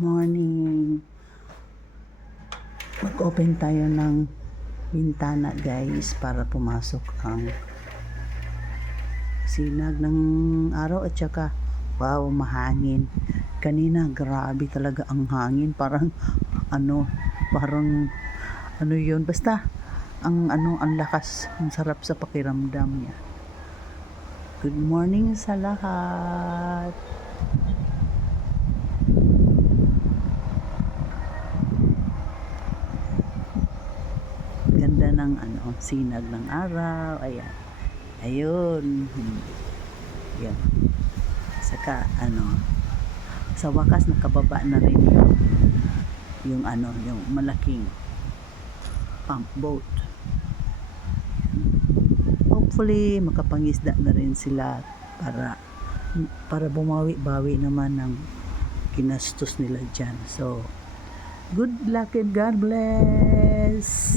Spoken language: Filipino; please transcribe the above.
Morning. Mag-open tayo ng bintana guys para pumasok ang sinag ng araw at saka wow, mahangin. Kanina grabe talaga ang hangin, parang yun, basta ang lakas, ang sarap sa pakiramdam niya. Good morning sa lahat. Ganda ng sinag ng araw. Ayan. Ayun. Yan. Saka sa wakas nakababa na rin yung malaking pump boat. Hopefully makapangisda na rin sila para bumawi-bawi naman ng kinastos nila dyan. So good luck and God bless.